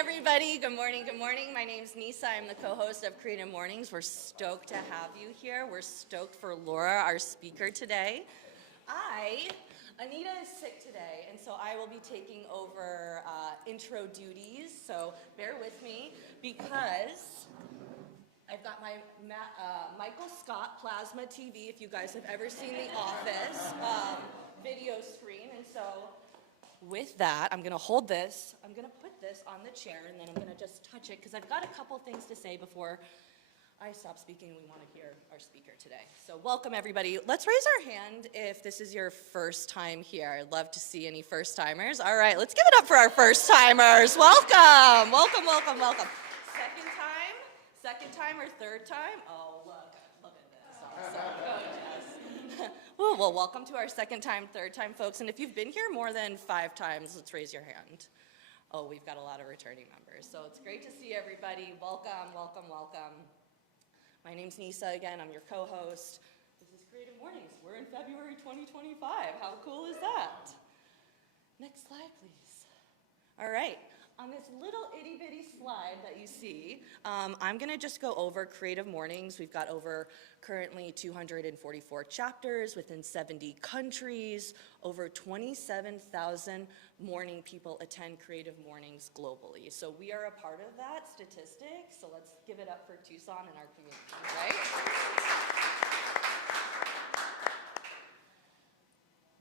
everybody. Good morning, good morning. My name's Nisa. I'm the co-host of Creative Mornings. We're stoked to have you here. We're stoked for Laura, our speaker today. Anita is sick today, and so I will be taking over intro duties, so bear with me because I've got my Michael Scott Plasma TV, if you guys have ever seen The Office, video screen, and so with that, I'm going to hold this, I'm going to put this on the chair, and then I'm going to just touch it, because I've got a couple things to say before I stop speaking. We want to hear our speaker today. So welcome, everybody. Let's raise our hand if this is your first time here. I'd love to see any first-timers. All right, let's give it up for our first-timers. Welcome, welcome, welcome, welcome. Second time or third time? Oh, look at this. Awesome. Oh, Jess. Ooh, well, welcome to our second time, third time, folks. And if you've been here more than 5 times, let's raise your hand. Oh, we've got a lot of returning members. So it's great to see everybody. Welcome, welcome, welcome. My name's Nisa again. I'm your co-host. This is Creative Mornings. We're in February 2025. How cool is that? Next slide, please. All right. On this little itty-bitty slide that you see, I'm going to just go over Creative Mornings. We've got over currently 244 chapters within 70 countries. Over 27,000 morning people attend Creative Mornings globally. So we are a part of that statistic. So let's give it up for Tucson and our community, right?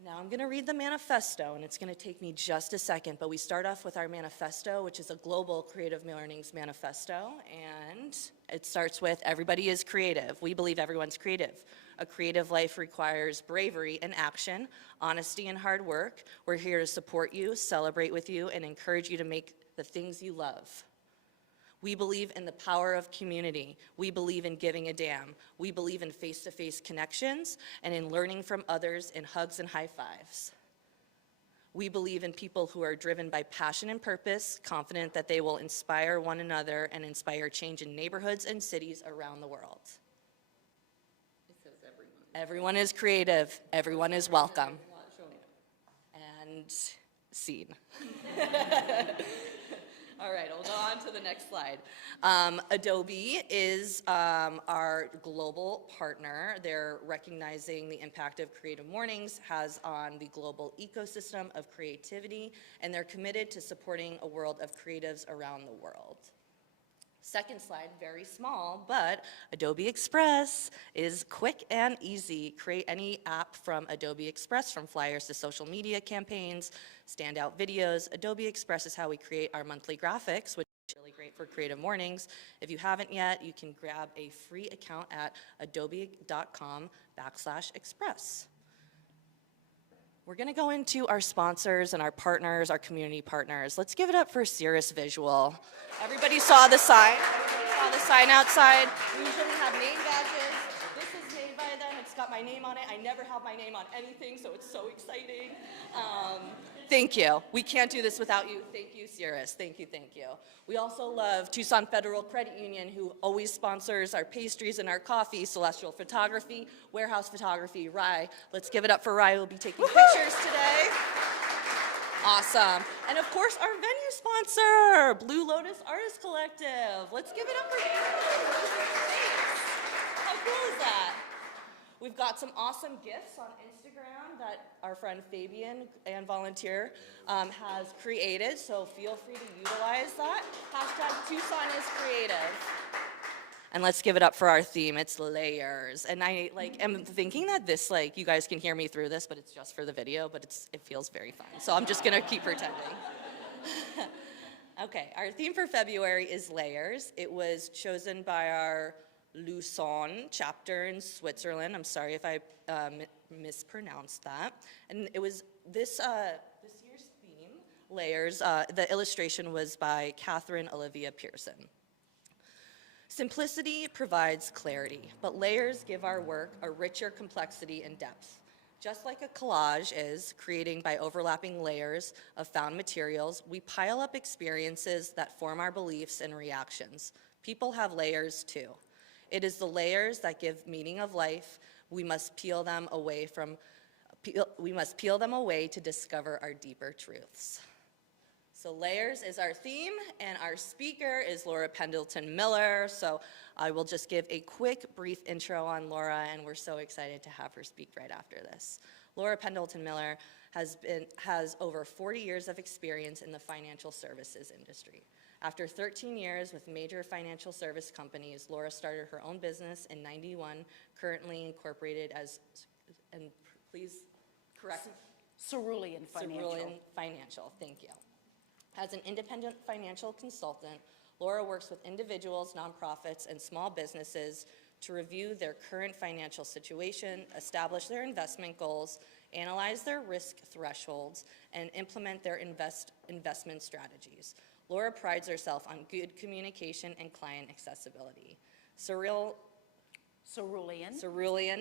Now I'm going to read the manifesto, and it's going to take me just a second, but we start off with our manifesto, which is a global Creative Mornings manifesto, and it starts with, everybody is creative. We believe everyone's creative. A creative life requires bravery and action, honesty and hard work. We're here to support you, celebrate with you, and encourage you to make the things you love. We believe in the power of community. We believe in giving a damn. We believe in face-to-face connections and in learning from others in hugs and high fives. We believe in people who are driven by passion and purpose, confident that they will inspire one another and inspire change in neighborhoods and cities around the world. It says everyone. Everyone is creative. Everyone is welcome. And scene. All right, we'll go on to the next slide. Adobe is our global partner. They're recognizing the impact of Creative Mornings has on the global ecosystem of creativity, and they're committed to supporting a world of creatives around the world. Second slide, very small, but Adobe Express is quick and easy. Create any app from Adobe Express, from flyers to social media campaigns, standout videos. Adobe Express is how we create our monthly graphics, which is really great for Creative Mornings. If you haven't yet, you can grab a free account at adobe.com/express. We're going to go into our sponsors and our partners, our community partners. Let's give it up for Cirrus Visual. Everybody saw the sign? Everybody saw the sign outside? We usually have name badges. This is made by them. It's got my name on it. I never have my name on anything, so it's so exciting. Thank you. We can't do this without you. Thank you, Cirrus. Thank you, thank you. We also love Tucson Federal Credit Union, who always sponsors our pastries and our coffee, Celestial Photography, Warehouse Photography, Rye. Let's give it up for Rye, who will be taking pictures today. Awesome. And of course, our venue sponsor, Blue Lotus Artists'Collective. Let's give it up for you. Thanks. How cool is that? We've got some awesome gifts on Instagram that our friend Fabian and volunteer has created, so feel free to utilize that. #Tucson is creative. And let's give it up for our theme. It's layers. And I am thinking that this, you guys can hear me through this, but it's just for the video, but it feels very fun. So I'm just gonna keep pretending. Okay, our theme for February is layers. It was chosen by our Tucson chapter in Switzerland. I'm sorry if I mispronounced that. And it was this year's theme, layers. The illustration was by Catherine Olivia Pearson. Simplicity provides clarity, but layers give our work a richer complexity and depth. Just like a collage is, creating by overlapping layers of found materials, we pile up experiences that form our beliefs and reactions. People have layers too. It is the layers that give meaning of life. We must peel them away to discover our deeper truths. So layers is our theme, and our speaker is Laura Pendleton-Miller. So I will just give a quick, brief intro on Laura, and we're so excited to have her speak right after this. Laura Pendleton-Miller has over 40 years of experience in the financial services industry. After 13 years with major financial service companies, Laura started her own business in '91, currently incorporated as, and please correct me. Cerulean Financial. Cerulean Financial, thank you. As an independent financial consultant, Laura works with individuals, nonprofits, and small businesses to review their current financial situation, establish their investment goals, analyze their risk thresholds, and implement their investment strategies. Laura prides herself on good communication and client accessibility. Cerulean,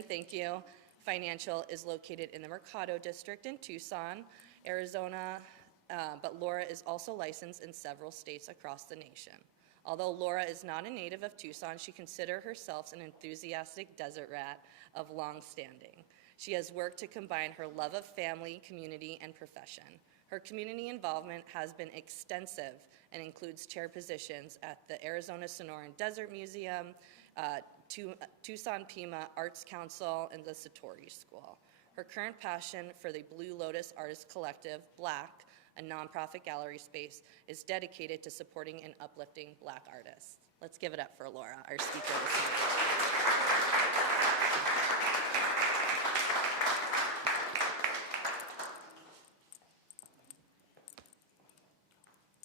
thank you. Financial is located in the Mercado District in Tucson, Arizona, but Laura is also licensed in several states across the nation. Although Laura is not a native of Tucson, she considers herself an enthusiastic desert rat of long standing. She has worked to combine her love of family, community, and profession. Her community involvement has been extensive and includes chair positions at the Arizona Sonora Desert Museum, Tucson Pima Arts Council, and the Satori School. Her current passion for the Blue Lotus Artists'Collective, BLAC, a nonprofit gallery space, is dedicated to supporting and uplifting Black artists. Let's give it up for Laura, our speaker this evening.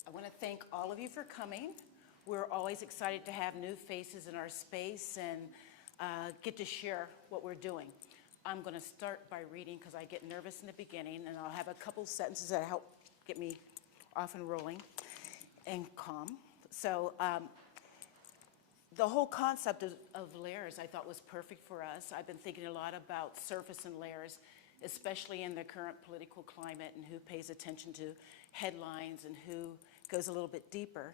I want to thank all of you for coming. We're always excited to have new faces in our space and get to share what we're doing. I'm going to start by reading because I get nervous in the beginning, and I'll have a couple sentences that help get me off and rolling and calm. So the whole concept of layers I thought was perfect for us. I've been thinking a lot about surface and layers, especially in the current political climate, and who pays attention to headlines and who goes a little bit deeper.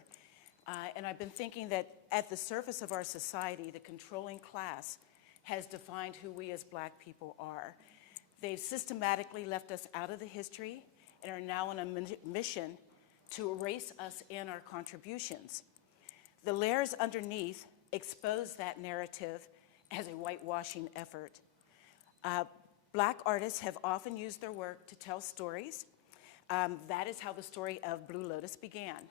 And I've been thinking that at the surface of our society, the controlling class has defined who we as Black people are. They've systematically left us out of the history and are now on a mission to erase us and our contributions. The layers underneath expose that narrative as a whitewashing effort. Black artists have often used their work to tell stories. That is how the story of Blue Lotus began.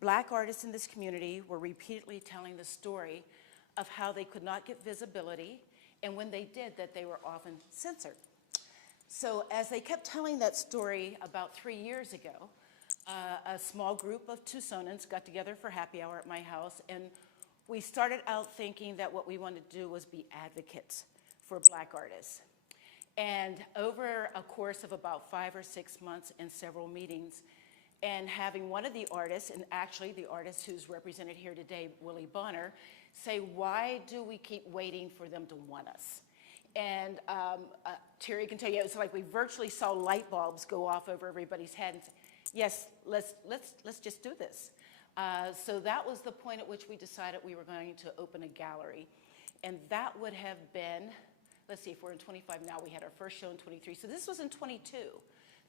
Black artists in this community were repeatedly telling the story of how they could not get visibility, and when they did, that they were often censored. So as they kept telling that story about 3 years ago, a small group of Tucsonans got together for happy hour at my house, and we started out thinking that what we wanted to do was be advocates for Black artists. And over a course of about 5 or 6 months and several meetings, and having one of the artists, and actually the artist who's represented here today, Willie Bonner, say, why do we keep waiting for them to want us? And Terry can tell you, it's like we virtually saw light bulbs go off over everybody's head and say, yes, let's just do this. So that was the point at which we decided we were going to open a gallery. And that would have been, let's see, if we're in 25 now, we had our first show in 23. So this was in 22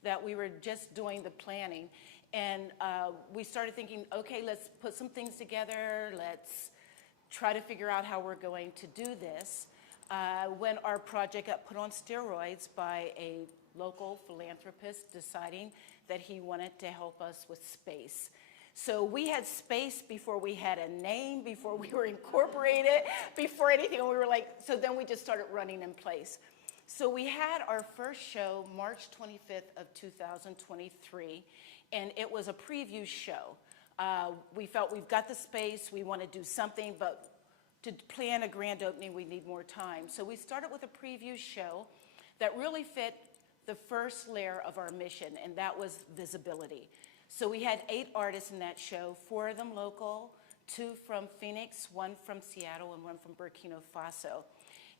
that we were just doing the planning. And we started thinking, okay, let's put some things together. Let's try to figure out how we're going to do this. When our project got put on steroids by a local philanthropist deciding that he wanted to help us with space. So we had space before we had a name, before we were incorporated, before anything. And we were like, so then we just started running in place. So we had our first show March 25th of 2023, and it was a preview show. We felt we've got the space, we want to do something, but to plan a grand opening, we need more time. So we started with a preview show that really fit the first layer of our mission, and that was visibility. So we had 8 artists in that show, 4 of them local, 2 from Phoenix, 1 from Seattle, and 1 from Burkina Faso.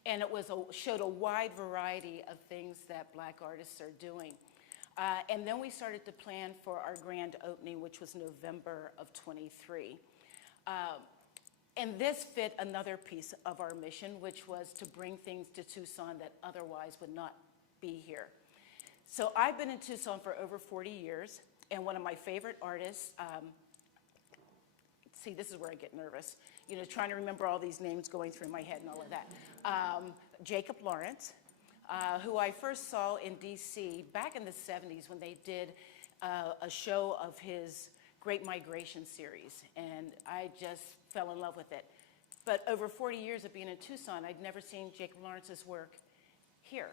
And it was showed a wide variety of things that Black artists are doing. And then we started to plan for our grand opening, which was November of 23. And this fit another piece of our mission, which was to bring things to Tucson that otherwise would not be here. So I've been in Tucson for over 40 years. and one of my favorite artists, see, this is where I get nervous, you know, trying to remember all these names going through my head and all of that. Jacob Lawrence, who I first saw in DC back in the 70s when they did a show of his Great Migration series, and I just fell in love with it. But over 40 years of being in Tucson, I'd never seen Jacob Lawrence's work here.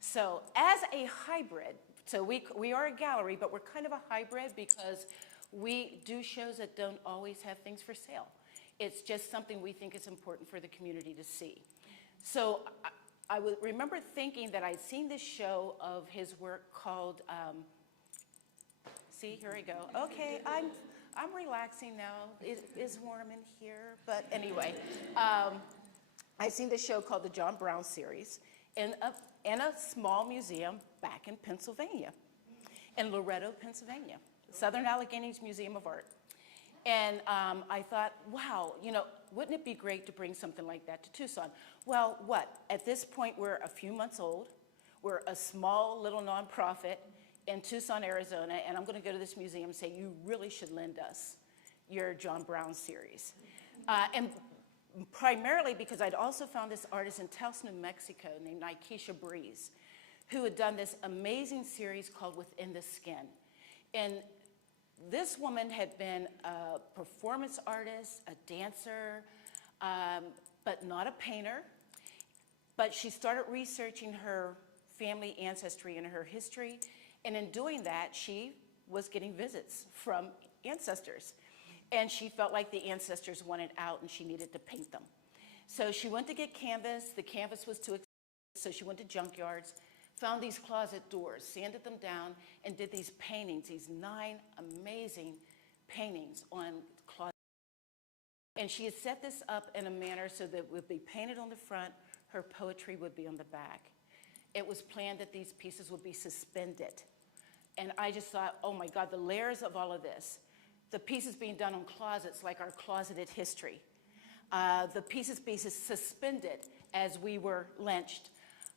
So as a hybrid, so we are a gallery, but we're kind of a hybrid because we do shows that don't always have things for sale. It's just something we think is important for the community to see. So I would remember thinking that I'd seen this show of his work called, see, here I go. Okay, I'm relaxing now. It is warm in here, but anyway. I'd seen this show called the John Brown series in a small museum back in Pennsylvania, in Loretto, Pennsylvania, Southern Alleghenies Museum of Art. And I thought, wow, you know, wouldn't it be great to bring something like that to Tucson? Well, what? At this point, we're a few months old. We're a small little nonprofit in Tucson, Arizona, and I'm going to go to this museum and say, you really should lend us your John Brown series. And primarily because I'd also found this artist in Tucson, New Mexico, named Nikesha Breeze, who had done this amazing series called Within the Skin. And this woman had been a performance artist, a dancer, but not a painter. But she started researching her family ancestry and her history. And in doing that, she was getting visits from ancestors. And she felt like the ancestors wanted out and she needed to paint them. So she went to get canvas. The canvas was too expensive, so she went to junkyards, found these closet doors, sanded them down, and did these paintings, these 9 amazing paintings on closet. And she had set this up in a manner so that it would be painted on the front, her poetry would be on the back. It was planned that these pieces would be suspended. And I just thought, oh my God, the layers of all of this. The pieces being done on closets like our closeted history. The pieces being suspended as we were lynched.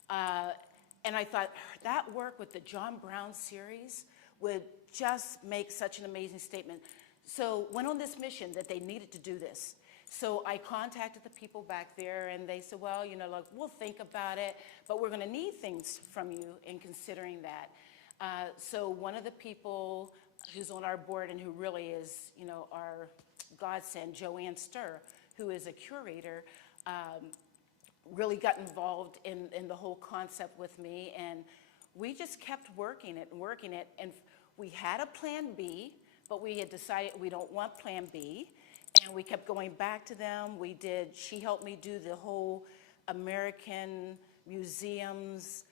And I thought that work with the John Brown series would just make such an amazing statement. So went on this mission that they needed to do this. So I contacted the people back there and they said, well, you know, like, we'll think about it, but we're gonna need things from you in considering that. So one of the people who's on our board and who really is, you know, our godsend, Joanne Sturr, who is a curator, really got involved in the whole concept with me, and we just kept working it, and we had a plan B, but we had decided we don't want plan B, and we kept going back to them. She helped me do the whole American Museums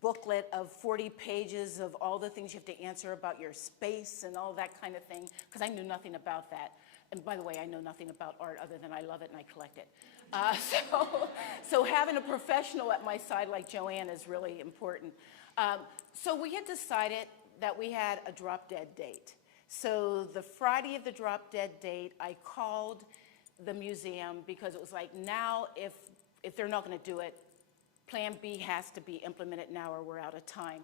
booklet of 40 pages of all the things you have to answer about your space and all that kind of thing, because I knew nothing about that. And by the way, I know nothing about art other than I love it and I collect it. So having a professional at my side like Joanne is really important. So we had decided that we had a drop dead date. So the Friday of the drop dead date, I called the museum because it was like, now if they're not gonna do it, Plan B has to be implemented now or we're out of time.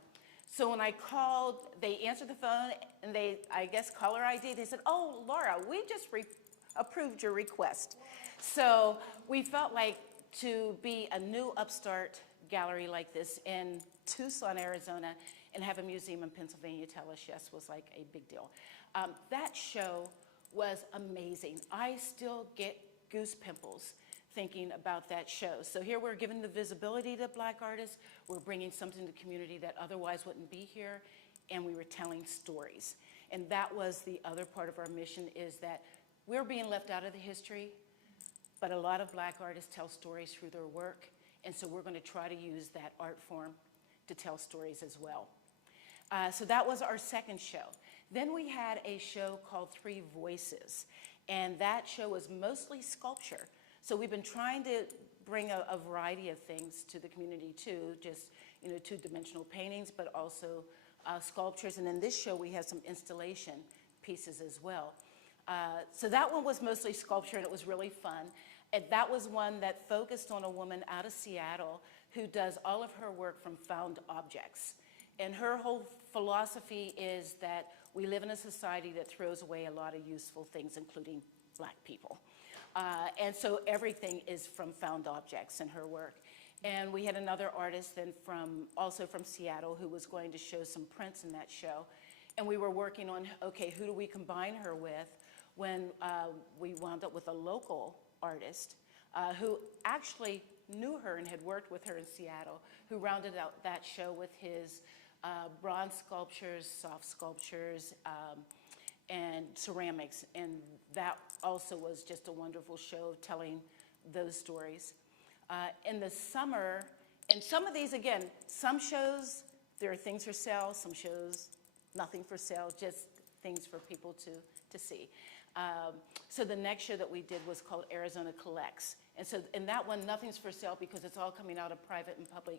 So when I called, they answered the phone and they, I guess, caller ID, they said, oh, Laura, we just approved your request. So we felt like to be a new upstart gallery like this in Tucson, Arizona, and have a museum in Pennsylvania tell us yes was like a big deal. That show was amazing. I still get goose pimples thinking about that show. So here we're giving the visibility to Black artists, we're bringing something to the community that otherwise wouldn't be here, and we were telling stories. And that was the other part of our mission, is that we're being left out of the history, but a lot of Black artists tell stories through their work, and so we're gonna try to use that art form to tell stories as well. So that was our second show. Then we had a show called 3 Voices, and that show was mostly sculpture. So we've been trying to bring a variety of things to the community too, just, you know, 2-dimensional paintings, but also sculptures. And in this show, we have some installation pieces as well. So that one was mostly sculpture, and it was really fun. And that was one that focused on a woman out of Seattle who does all of her work from found objects. And her whole philosophy is that We live in a society that throws away a lot of useful things, including Black people. And so everything is from found objects in her work. And we had another artist then also from Seattle who was going to show some prints in that show. And we were working on, okay, who do we combine her with, when we wound up with a local artist who actually knew her and had worked with her in Seattle, who rounded out that show with his bronze sculptures, soft sculptures, and ceramics. And that also was just a wonderful show telling those stories. In the summer, and some of these, again, some shows, there are things for sale, some shows, nothing for sale, just things for people to see. So the next show that we did was called Arizona Collects. And so in that one, nothing's for sale because it's all coming out of private and public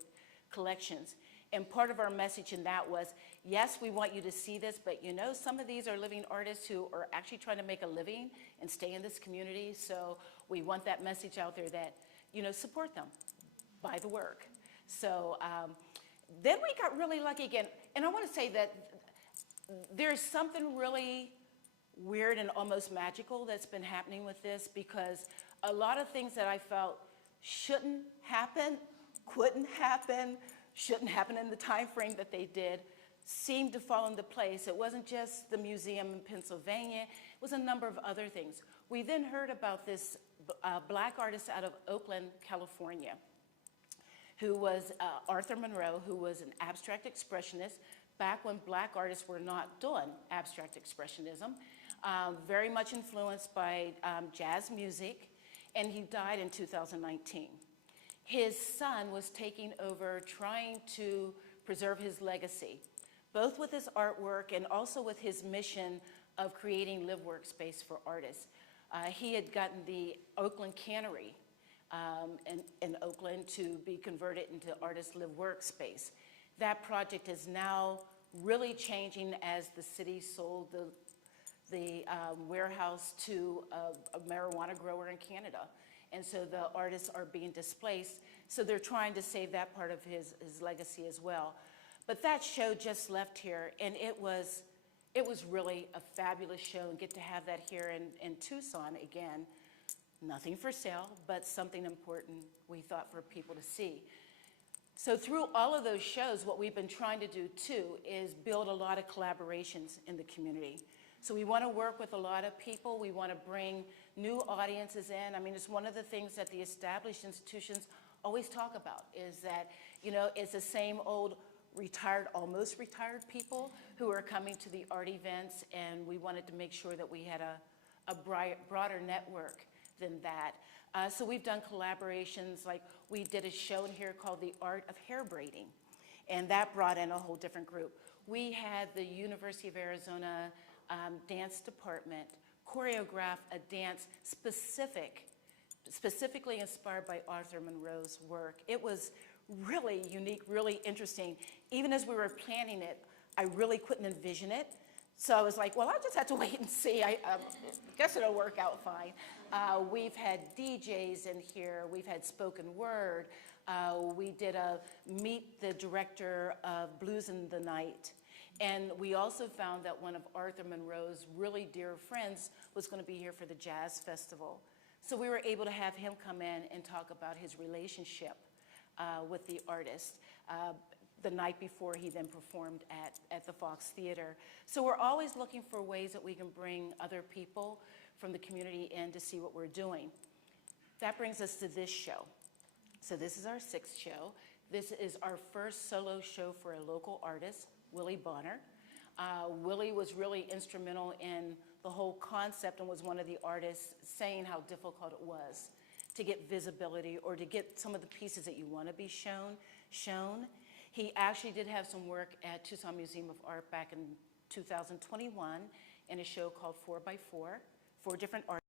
collections. And part of our message in that was, yes, we want you to see this, but you know, some of these are living artists who are actually trying to make a living and stay in this community. So we want that message out there that, you know, support them, buy the work. So then we got really lucky again. And I want to say that there's something really weird and almost magical that's been happening with this, because a lot of things that I felt shouldn't happen, couldn't happen, shouldn't happen in the time frame that they did, seemed to fall into place. It wasn't just the museum in Pennsylvania, it was a number of other things. We then heard about this Black artist out of Oakland, California, who was Arthur Monroe, who was an abstract expressionist back when Black artists were not doing abstract expressionism, very much influenced by jazz music, and he died in 2019. His son was taking over, trying to preserve his legacy, both with his artwork and also with his mission of creating live workspace for artists. He had gotten the Oakland Cannery in Oakland to be converted into artist live workspace. That project is now really changing as the city sold the warehouse to a marijuana grower in Canada. And so the artists are being displaced. So they're trying to save that part of his legacy as well. But that show just left here, and it was really a fabulous show, and get to have that here in Tucson again. Nothing for sale, but something important we thought for people to see. So through all of those shows, what we've been trying to do too is build a lot of collaborations in the community. So we want to work with a lot of people. We want to bring new audiences in. I mean, it's one of the things that the established institutions always talk about, is that, you know, it's the same old retired, almost retired people who are coming to the art events, and we wanted to make sure that we had a broader network than that. So we've done collaborations, like we did a show in here called The Art of Hair Braiding, and that brought in a whole different group. We had the University of Arizona dance department choreograph a dance specifically inspired by Arthur Monroe's work. It was really unique, really interesting. Even as we were planning it, I really couldn't envision it. So I was like, well, I'll just have to wait and see. I guess it'll work out fine. We've had DJs in here. We've had spoken word. We did a meet the director of Blues in the Night. And we also found that one of Arthur Monroe's really dear friends was going to be here for the Jazz Festival. So we were able to have him come in and talk about his relationship with the artist the night before he then performed at the Fox Theater. So we're always looking for ways that we can bring other people from the community in to see what we're doing. That brings us to this show. So this is our 6th show. This is our first solo show for a local artist, Willie Bonner. Willie was really instrumental in the whole concept and was one of the artists saying how difficult it was to get visibility or to get some of the pieces that you want to be shown. He actually did have some work at Tucson Museum of Art back in 2021 in a show called 4x4, 4 different artists.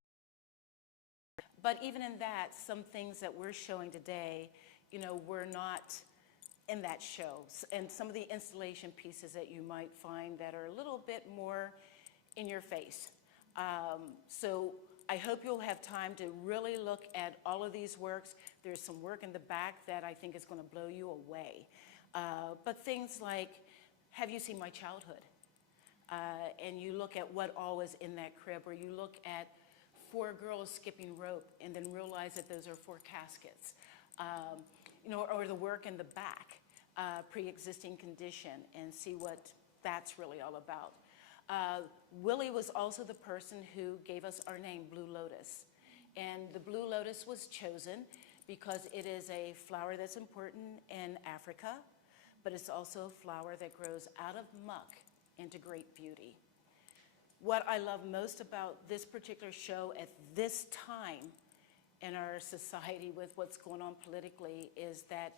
But even in that, some things that we're showing today, you know, were not in that show. And some of the installation pieces that you might find that are a little bit more in your face. So I hope you'll have time to really look at all of these works. There's some work in the back that I think is going to blow you away. But things like, have you seen my childhood? and you look at what all is in that crib, or you look at 4 girls skipping rope and then realize that those are 4 caskets, you know, or the work in the back, pre-existing condition, and see what that's really all about. Willie was also the person who gave us our name, Blue Lotus. And the Blue Lotus was chosen because it is a flower that's important in Africa, but it's also a flower that grows out of muck into great beauty. What I love most about this particular show at this time in our society with what's going on politically is that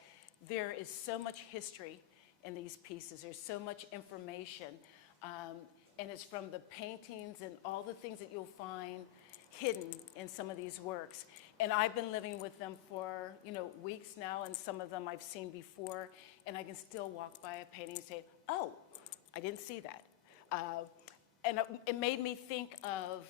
there is so much history in these pieces. There's so much information, and it's from the paintings and all the things that you'll find hidden in some of these works. And I've been living with them for, you know, weeks now, and some of them I've seen before, and I can still walk by a painting and say, oh, I didn't see that. And it made me think of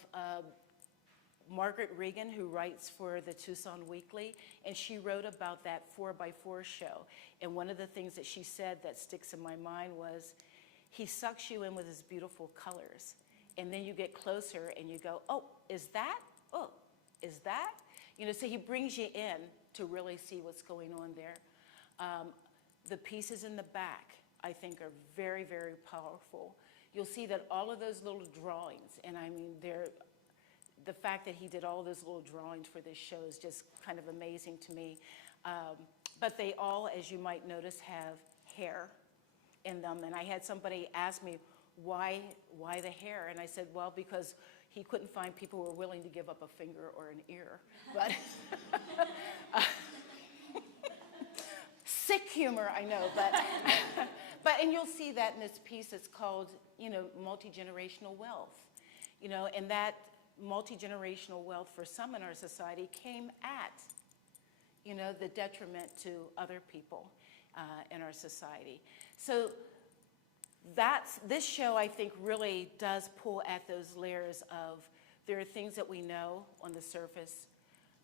Margaret Regan, who writes for the Tucson Weekly, and she wrote about that 4x4 show. And one of the things that she said that sticks in my mind was, he sucks you in with his beautiful colors. And then you get closer and you go, oh, is that? Oh, is that? You know, so he brings you in to really see what's going on there. The pieces in the back, I think, are very, very powerful. You'll see that all of those little drawings, and I mean, the fact that he did all those little drawings for this show is just kind of amazing to me. But they all, as you might notice, have hair in them. And I had somebody ask me, why the hair? And I said, well, because he couldn't find people who were willing to give up a finger or an ear. But sick humor, I know, but and you'll see that in this piece. It's called, you know, multi-generational wealth, you know, and that multi-generational wealth for some in our society came at, you know, the detriment to other people in our society. So this show, I think, really does pull at those layers of, there are things that we know on the surface,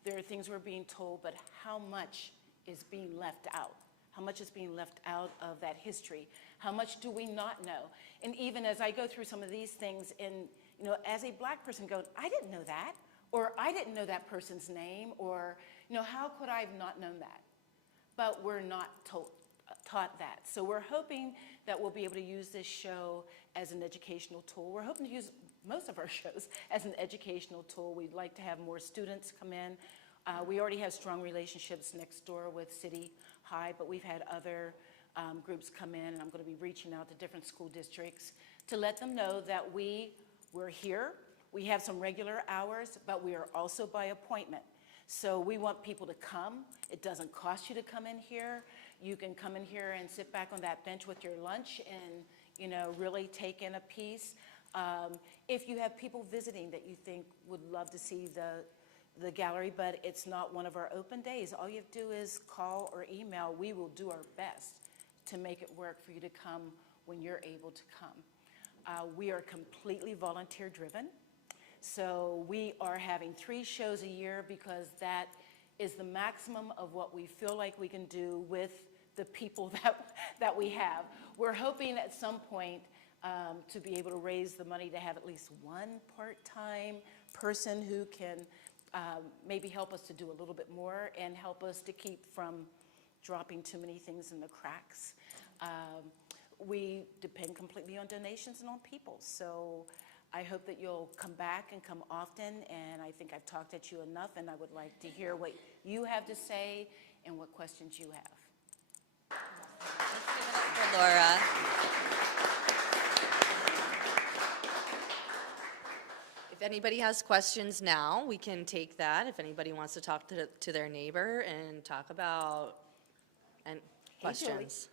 there are things we're being told, but how much is being left out? How much is being left out of that history? How much do we not know? And even as I go through some of these things, and you know, as a Black person going, I didn't know that, or I didn't know that person's name, or you know, how could I have not known that? But we're not taught that. So we're hoping that we'll be able to use this show as an educational tool. We're hoping to use most of our shows as an educational tool. We'd like to have more students come in. We already have strong relationships next door with City High, but we've had other groups come in, and I'm going to be reaching out to different school districts to let them know that we're here. We have some regular hours, but we are also by appointment. So we want people to come. It doesn't cost you to come in here. You can come in here and sit back on that bench with your lunch and, you know, really take in a piece. If you have people visiting that you think would love to see the gallery, but it's not one of our open days, all you have to do is call or email. We will do our best to make it work for you to come when you're able to come. We are completely volunteer driven. So we are having 3 shows a year because that is the maximum of what we feel like we can do with the people that we have. We're hoping at some point to be able to raise the money to have at least one part-time person who can maybe help us to do a little bit more and help us to keep from dropping too many things in the cracks. We depend completely on donations and on people. So I hope that you'll come back and come often, and I think I've talked at you enough, and I would like to hear what you have to say and what questions you have. Let's give it up for Laura. If anybody has questions now, we can take that. If anybody wants to talk to their neighbor and talk about questions.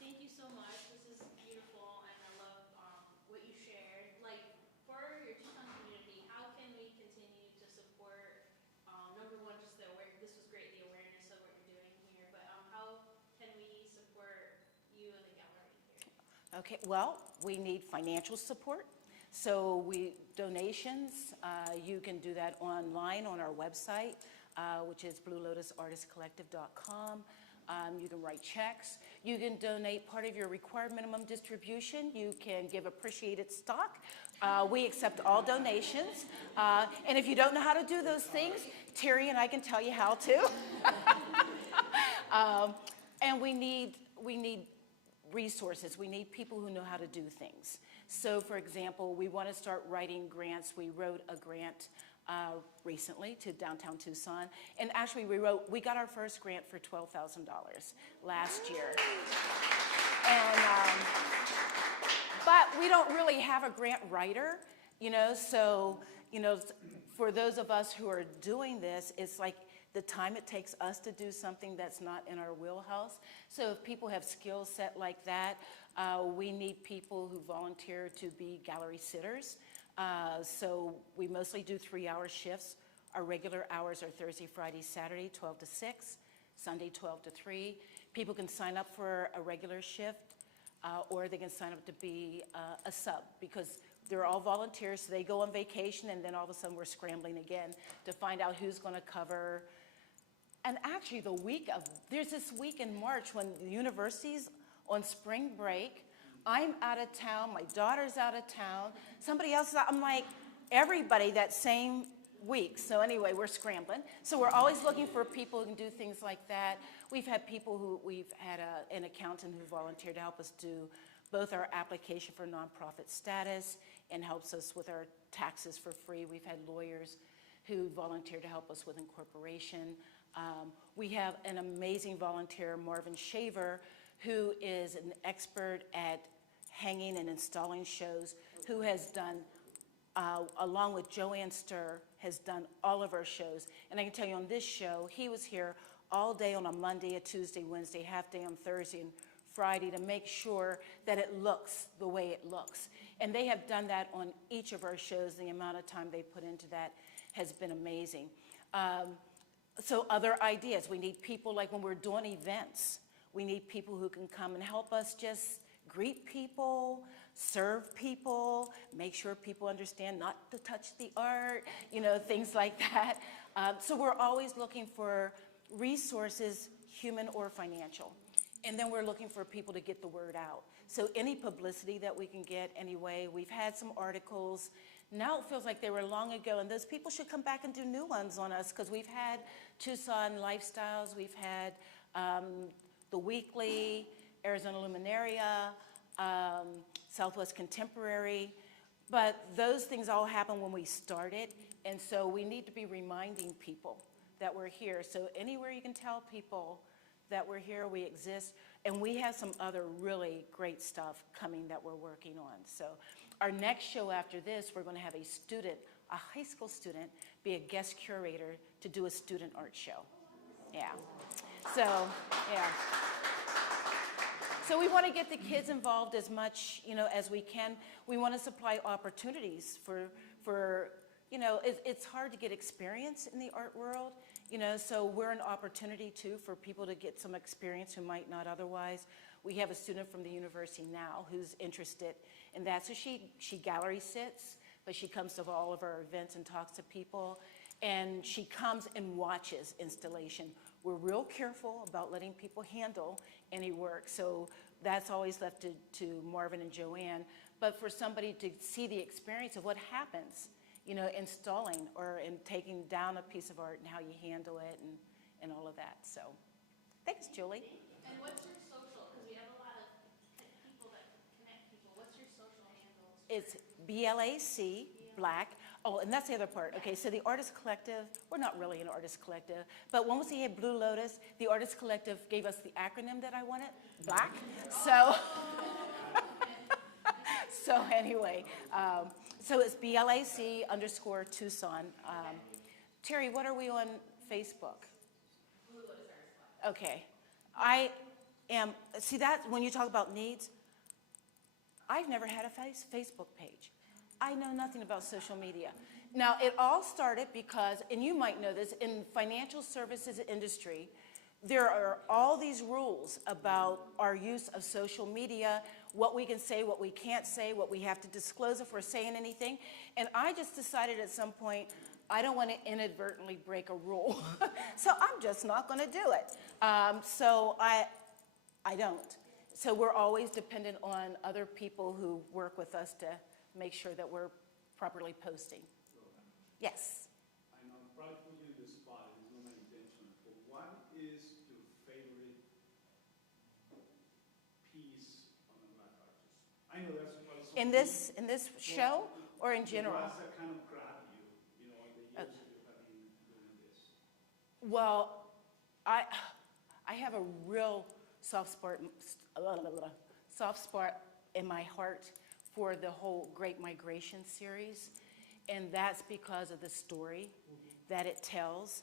Thank you so much. This is beautiful, and I love what you shared. Like, for your Tucson community, how can we continue to support, number one, just the awareness, this was great, the awareness of what you're doing here, but how can we support you and the gallery here? Okay, well, we need financial support. So donations, you can do that online on our website, which is bluelotusartistscollective.com. You can write checks. You can donate part of your required minimum distribution. You can give appreciated stock. We accept all donations. And if you don't know how to do those things, Terry and I can tell you how to. And we need resources. We need people who know how to do things. So, for example, we want to start writing grants. We wrote a grant recently to downtown Tucson. And actually, we got our first grant for $12,000 last year. And, but we don't really have a grant writer, so, for those of us who are doing this, it's like the time it takes us to do something that's not in our wheelhouse. So if people have skill set like that, we need people who volunteer to be gallery sitters. So we mostly do 3-hour shifts. Our regular hours are Thursday, Friday, Saturday, 12 to 6, Sunday, 12 to 3. People can sign up for a regular shift, or they can sign up to be a sub, because they're all volunteers, so they go on vacation, and then all of a sudden we're scrambling again to find out who's going to cover. And actually, there's this week in March when the university's on spring break. I'm out of town, my daughter's out of town, somebody else is out. I'm like, everybody that same week. So anyway, we're scrambling. So we're always looking for people who can do things like that. We've had an accountant who volunteered to help us do both our application for nonprofit status and helps us with our taxes for free. We've had lawyers who volunteer to help us with incorporation. We have an amazing volunteer, Marvin Shaver, who is an expert at hanging and installing shows, who has done, along with Joanne Sturr, has done all of our shows. And I can tell you on this show, he was here all day on a Monday, a Tuesday, Wednesday, half day on Thursday, and Friday to make sure that it looks the way it looks. And they have done that on each of our shows. The amount of time they put into that has been amazing. So other ideas, we need people, like when we're doing events, we need people who can come and help us just greet people, serve people, make sure people understand not to touch the art, things like that. So we're always looking for resources, human or financial. And then we're looking for people to get the word out. So any publicity that we can get anyway. We've had some articles. Now it feels like they were long ago, and those people should come back and do new ones on us, because we've had Tucson Lifestyles, we've had The Weekly, Arizona Luminaria, Southwest Contemporary, but those things all happened when we started, and so we need to be reminding people that we're here. So anywhere you can tell people that we're here, we exist, and we have some other really great stuff coming that we're working on. So our next show after this, we're going to have a high school student, be a guest curator to do a student art show. Yeah. So, yeah. So we want to get the kids involved as much, as we can. We want to supply opportunities for it's hard to get experience in the art world, so we're an opportunity too for people to get some experience who might not otherwise. We have a student from the university now who's interested in that. So she gallery sits, but she comes to all of our events and talks to people, and she comes and watches installation. We're real careful about letting people handle any work, so that's always left to Marvin and Joanne. But for somebody to see the experience of what happens, installing or in taking down a piece of art and how you handle it and all of that. So thanks, Julie. And what's your social? Because we have a lot of people that connect people. What's your social handles? It's BLAC, BLAC. Oh, and that's the other part. Okay, so the Artist Collective, we're not really an artist collective, but once we had Blue Lotus, the Artist Collective gave us the acronym that I wanted, BLAC. So, so anyway, so it's BLAC_Tucson. Terry, what are we on Facebook? Blue Lotus Artists'Collective. Okay. See that, when you talk about needs, I've never had a Facebook page. I know nothing about social media. Now, it all started because, and you might know this, in financial services industry, there are all these rules about our use of social media, what we can say, what we can't say, what we have to disclose if we're saying anything. And I just decided at some point, I don't want to inadvertently break a rule, so I'm just not going to do it. So I don't. So we're always dependent on other people who work with us to make sure that we're properly posting. Yes. I know I'm probably putting you in the spot, it's not my intention, but what is your favorite piece on the Black artist? I know that's probably something. In this show or in general? What's that kind of grab you, in the years that you have been doing this? Well, I have a real soft spot in my heart for the whole Great Migration series, and that's because of the story that it tells.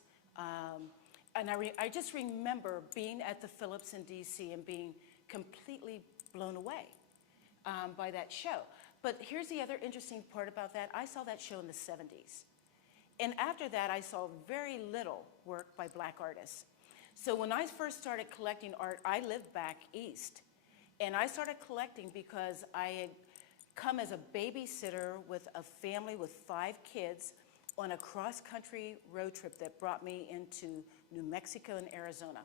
And I just remember being at the Phillips in DC and being completely blown away by that show. But here's the other interesting part about that. I saw that show in the 70s. And after that, I saw very little work by Black artists. So when I first started collecting art, I lived back east. And I started collecting because I had come as a babysitter with a family with 5 kids on a cross-country road trip that brought me into New Mexico and Arizona.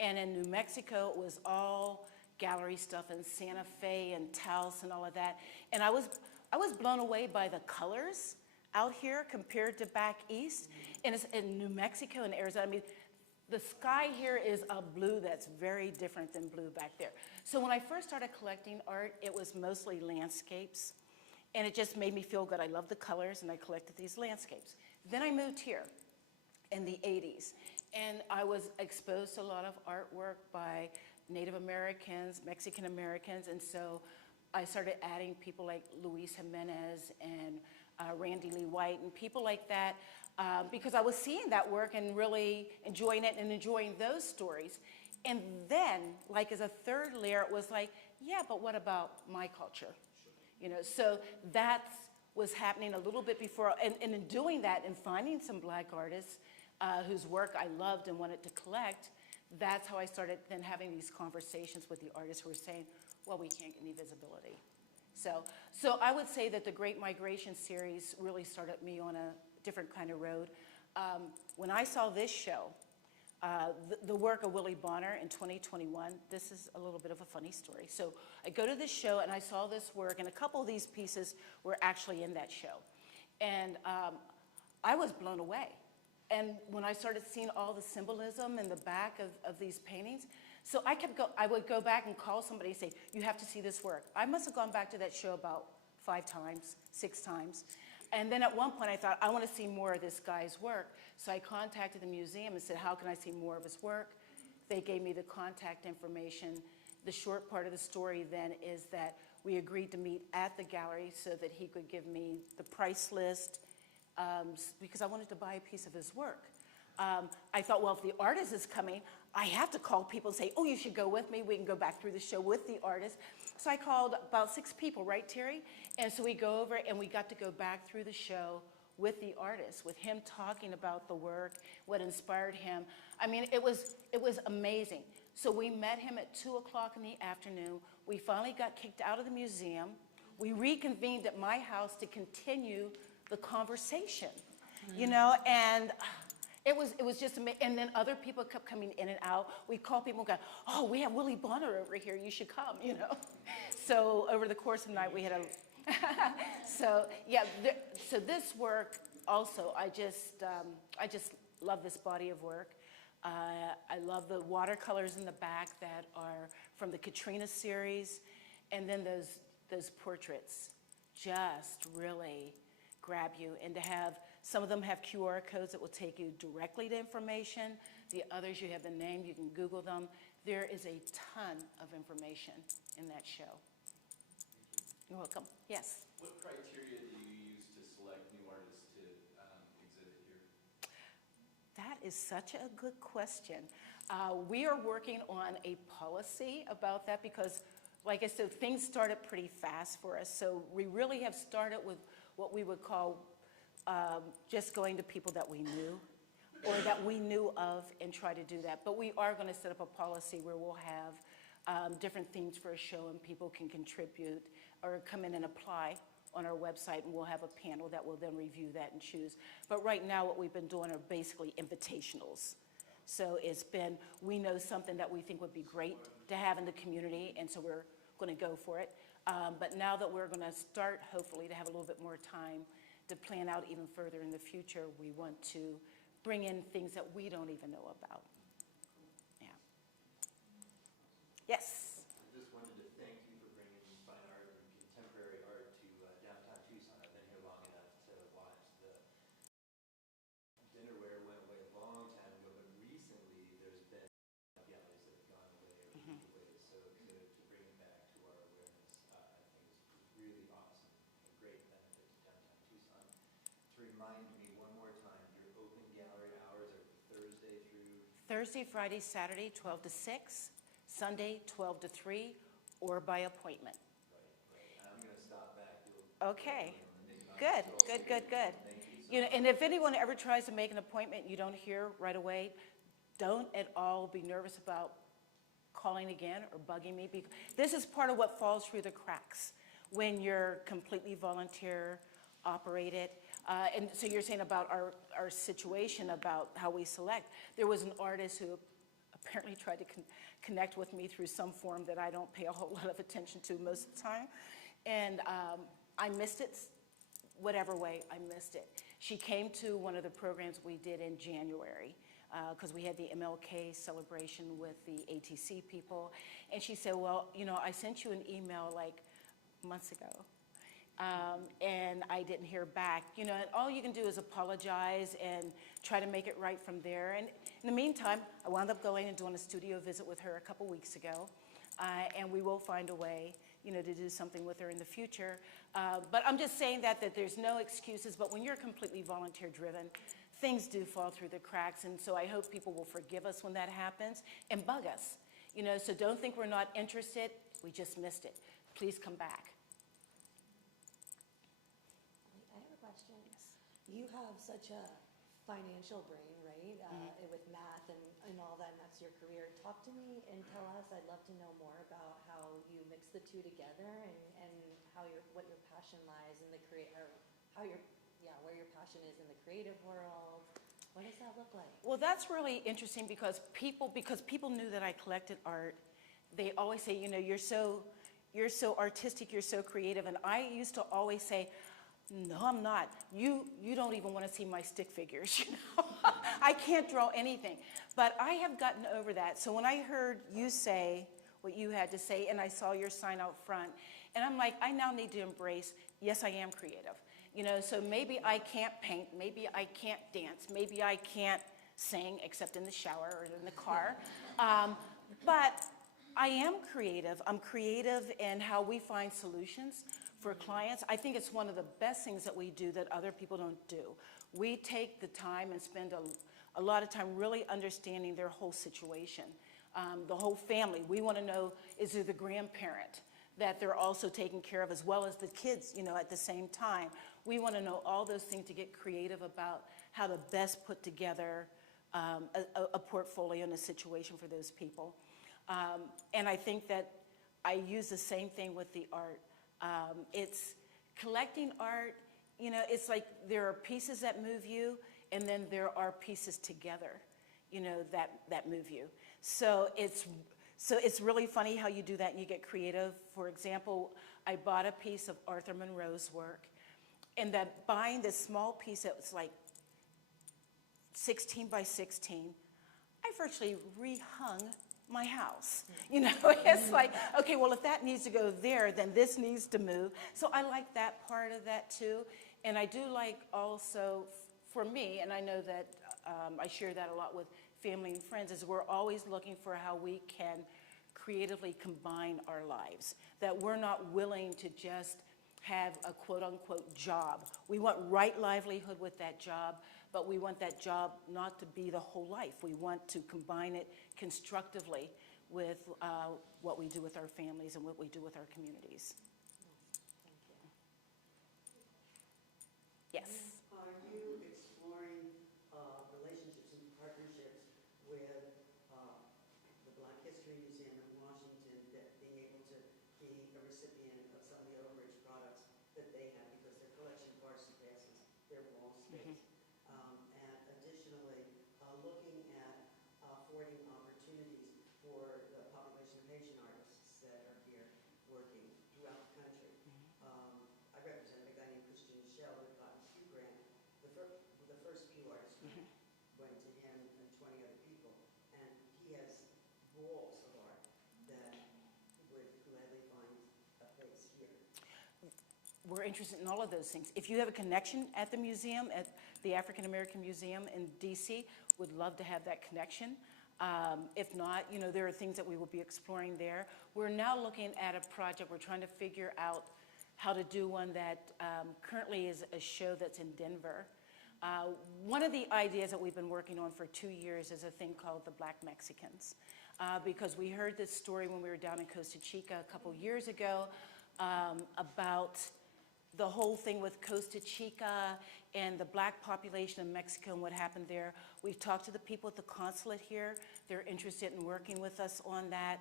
And in New Mexico, it was all gallery stuff in Santa Fe and Taos and all of that. And I was blown away by the colors out here compared to back east. And it's in New Mexico and Arizona. I mean, the sky here is a blue that's very different than blue back there. So when I first started collecting art, it was mostly landscapes. And it just made me feel good. I loved the colors, and I collected these landscapes. Then I moved here in the 80s. And I was exposed to a lot of artwork by Native Americans, Mexican Americans. And so I started adding people like Luis Jimenez and Randy Lee White and people like that, because I was seeing that work and really enjoying it and enjoying those stories. And then, like as a third layer, it was like, yeah, but what about my culture? You know, so that was happening a little bit before, and in doing that and finding some Black artists whose work I loved and wanted to collect, that's how I started then having these conversations with the artists who were saying, well, we can't get any visibility. So I would say that the Great Migration series really started me on a different kind of road. When I saw this show, the work of Willie Bonner in 2021, this is a little bit of a funny story. So I go to this show and I saw this work, and a couple of these pieces were actually in that show. And I was blown away. And when I started seeing all the symbolism in the back of these paintings, so I would go back and call somebody and say, you have to see this work. I must have gone back to that show about 5 times, 6 times. And then at one point I thought, I want to see more of this guy's work. So I contacted the museum and said, how can I see more of his work? They gave me the contact information. The short part of the story then is that we agreed to meet at the gallery so that he could give me the price list, because I wanted to buy a piece of his work. I thought, well, if the artist is coming, I have to call people and say, oh, you should go with me. We can go back through the show with the artist. So I called about 6 people, right, Terry? And so we go over and we got to go back through the show with the artist, with him talking about the work, what inspired him. I mean, it was amazing. So we met him at 2 o'clock in the afternoon. We finally got kicked out of the museum. We reconvened at my house to continue the conversation, you know, and it was just amazing. And then other people kept coming in and out. We called people and go, oh, we have Willie Bonner over here. You should come, you know. So over the course of the night, we had a, so yeah, so this work also, I just love this body of work. I love the watercolors in the back that are from the Katrina series. And then those portraits just really grab you, and to have, some of them have QR codes that will take you directly to information. The others, you have the name, you can Google them. There is a ton of information in that show. You're welcome. Yes? What criteria do you use to select new artists to exhibit here? That is such a good question. We are working on a policy about that because, like I said, things started pretty fast for us. So we really have started with what we would call just going to people that we knew or that we knew of and try to do that. But we are going to set up a policy where we'll have different themes for a show and people can contribute or come in and apply on our website, and we'll have a panel that will then review that and choose. But right now, what we've been doing are basically invitationals. So it's been, we know something that we think would be great to have in the community, and so we're going to go for it. But now that we're going to start, hopefully, to have a little bit more time to plan out even further in the future, we want to bring in things that we don't even know about. Yeah. Yes? I just wanted to thank you for bringing fine art and contemporary art to downtown Tucson. I've been here long enough to watch the dinnerware went away a long time ago, but recently there's been galleries that have gone away or moved away. So to bring it back to our awareness, I think is really awesome and great benefit to downtown Tucson. To remind me one more time, your open gallery hours are Thursday through Thursday, Friday, Saturday, 12 to 6, Sunday, 12 to 3, or by appointment. Right. I'm going to stop back. You'll Okay. make my Good, control. good, good, good. Thank you so You know, and if anyone ever tries to make an appointment and you don't hear right away, don't at all be nervous about calling again or bugging me. Because this is part of what falls through the cracks when you're completely volunteer operated. And so you're saying about our situation, about how we select. There was an artist who apparently tried to connect with me through some form that I don't pay a whole lot of attention to most of the time. And I missed it, whatever way, I missed it. She came to one of the programs we did in January, because we had the MLK celebration with the ATC people. And she said, well, you know, I sent you an email like months ago. And I didn't hear back. You know, and all you can do is apologize and try to make it right from there. And in the meantime, I wound up going and doing a studio visit with her a couple weeks ago. And we will find a way, you know, to do something with her in the future. But I'm just saying that there's no excuses. But when you're completely volunteer-driven, things do fall through the cracks. And so I hope people will forgive us when that happens and bug us. You know, so don't think we're not interested. We just missed it. Please come back. I have a question. You have such a financial brain, right? With math and all that, and that's your career. Talk to me and tell us, I'd love to know more about how you mix the two together and how what your passion lies in the where your passion is in the creative world. What does that look like? Well, that's really interesting because people knew that I collected art. They always say, you know, you're so artistic, you're so creative. And I used to always say, no, I'm not. You don't even want to see my stick figures, you know. I can't draw anything. But I have gotten over that. So when I heard you say what you had to say, and I saw your sign out front, and I'm like, I now need to embrace, yes, I am creative. You know, so maybe I can't paint, maybe I can't dance, maybe I can't sing, except in the shower or in the car. But I am creative. I'm creative in how we find solutions for clients. I think it's one of the best things that we do that other people don't do. We take the time and spend a lot of time really understanding their whole situation, the whole family. We want to know, is there the grandparent that they're also taking care of, as well as the kids, you know, at the same time. We want to know all those things to get creative about how to best put together a portfolio and a situation for those people. And I think that I use the same thing with the art. It's collecting art, you know, it's like there are pieces that move you, and then there are pieces together, you know, that move you. So it's really funny how you do that and you get creative. For example, I bought a piece of Arthur Monroe's work, and that buying this small piece that was like 16 by 16, I virtually rehung my house. You know, it's like, okay, well, if that needs to go there, then this needs to move. So I like that part of that too. And I do like also, for me, and I know that I share that a lot with family and friends, is we're always looking for how we can creatively combine our lives. That we're not willing to just have a quote-unquote job. We want right livelihood with that job, but we want that job not to be the whole life. We want to combine it constructively with what we do with our families and what we do with our communities. Yes? Are you exploring relationships and partnerships with the Black History Museum in Washington, that being able to be a recipient of some of the overage products that they have State. And additionally, looking at affording opportunities for the population of Haitian artists that are here working throughout the country. I represent a guy named Christian Michel who got a Pew grant. The first Pew artist grant went to him and 20 other people. And he has walls of art that would gladly find a place here. We're interested in all of those things. If you have a connection at the museum, at the African American Museum in DC, would love to have that connection. If not, you know, there are things that we will be exploring there. We're now looking at a project, we're trying to figure out how to do one that currently is a show that's in Denver. One of the ideas that we've been working on for 2 years is a thing called the Black Mexicans. Because we heard this story when we were down in Costa Chica a couple years ago about the whole thing with Costa Chica and the black population of Mexico and what happened there. We've talked to the people at the consulate here. They're interested in working with us on that.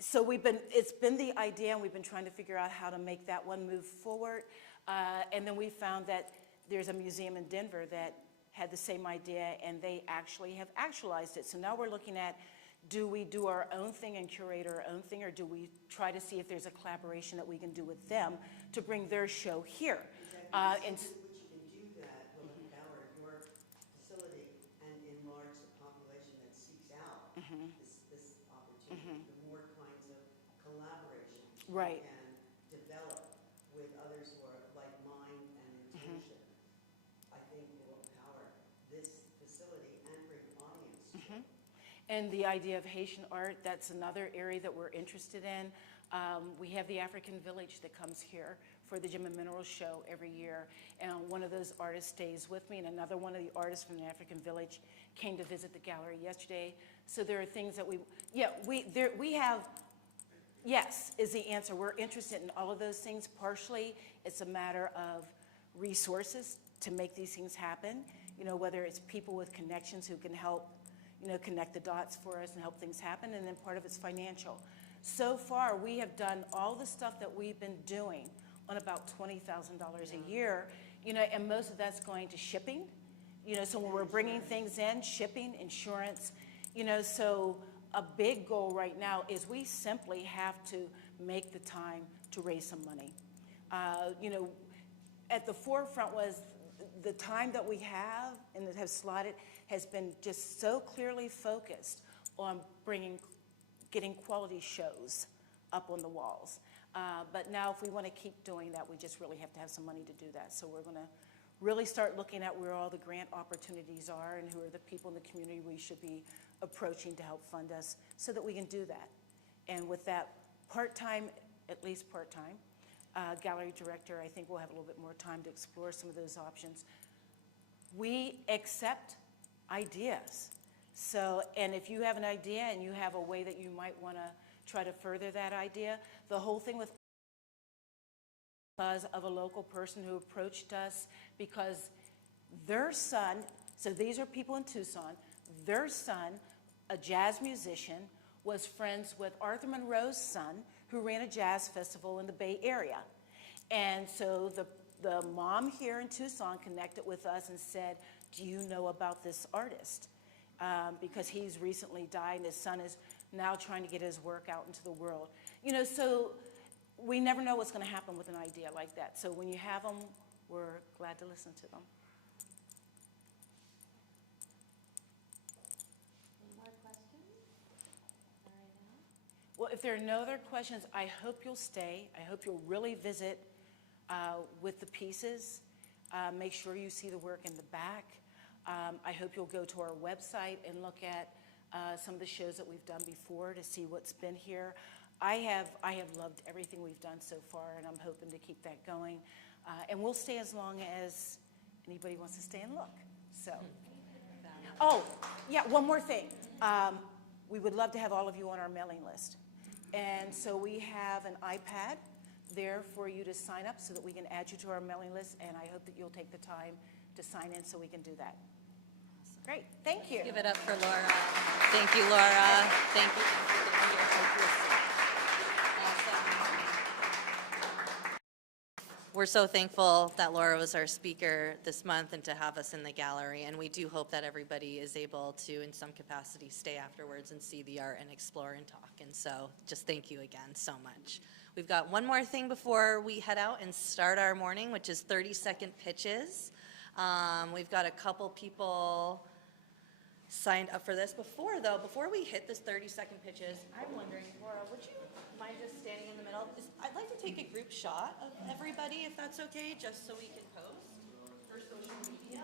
So it's been the idea, and we've been trying to figure out how to make that one move forward. And then we found that there's a museum in Denver that had the same idea, and they actually have actualized it. So now we're looking at, do we do our own thing and curate our own thing, or do we try to see if there's a collaboration that we can do with them to bring their show here? Exactly. Which you can do that will empower your facility and enlarge the population that seeks out this opportunity. The more kinds of collaborations Right. you can develop with others who are like mind and intention, I think will empower this facility and bring audience to it. And the idea of Haitian art, that's another area that we're interested in. We have the African Village that comes here for the Gem and Minerals show every year. And one of those artists stays with me, and another one of the artists from the African Village came to visit the gallery yesterday. So there are things that we have, yes, is the answer. We're interested in all of those things. Partially, it's a matter of resources to make these things happen. You know, whether it's people with connections who can help, you know, connect the dots for us and help things happen, and then part of it's financial. So far, we have done all the stuff that we've been doing on about $20,000 a year, you know, and most of that's going to shipping. You know, so when we're bringing things in, shipping, insurance, you know, so a big goal right now is we simply have to make the time to raise some money. You know, at the forefront was the time that we have and that have slotted has been just so clearly focused on getting quality shows up on the walls. But now if we want to keep doing that, we just really have to have some money to do that. So we're going to really start looking at where all the grant opportunities are and who are the people in the community we should be approaching to help fund us so that we can do that. And with that part-time, at least part-time, gallery director, I think we'll have a little bit more time to explore some of those options. We accept ideas. So, and if you have an idea and you have a way that you might want to try to further that idea, the whole thing with because of a local person who approached us because their son, so these are people in Tucson, their son, a jazz musician, was friends with Arthur Monroe's son, who ran a jazz festival in the Bay Area. And so the mom here in Tucson connected with us and said, do you know about this artist? Because he's recently died and his son is now trying to get his work out into the world. You know, so we never know what's going to happen with an idea like that. So when you have them, we're glad to listen to them. Any more questions right now? Well, if there are no other questions, I hope you'll stay. I hope you'll really visit with the pieces. Make sure you see the work in the back. I hope you'll go to our website and look at some of the shows that we've done before to see what's been here. I have loved everything we've done so far, and I'm hoping to keep that going. And we'll stay as long as anybody wants to stay and look. So, oh, yeah, one more thing. We would love to have all of you on our mailing list. And so we have an iPad there for you to sign up so that we can add you to our mailing list, and I hope that you'll take the time to sign in so we can do that. Great, thank you. Give it up for Laura. Thank you, Laura. Thank you. Awesome. We're so thankful that Laura was our speaker this month and to have us in the gallery. And we do hope that everybody is able to, in some capacity, stay afterwards and see the art and explore and talk. And so just thank you again so much. We've got one more thing before we head out and start our morning, which is 30-second pitches. We've got a couple people signed up for this. Before we hit this 30-second pitches, I'm wondering, Laura, would you mind just standing in the middle? I'd like to take a group shot of everybody, if that's okay, just so we can post for social media.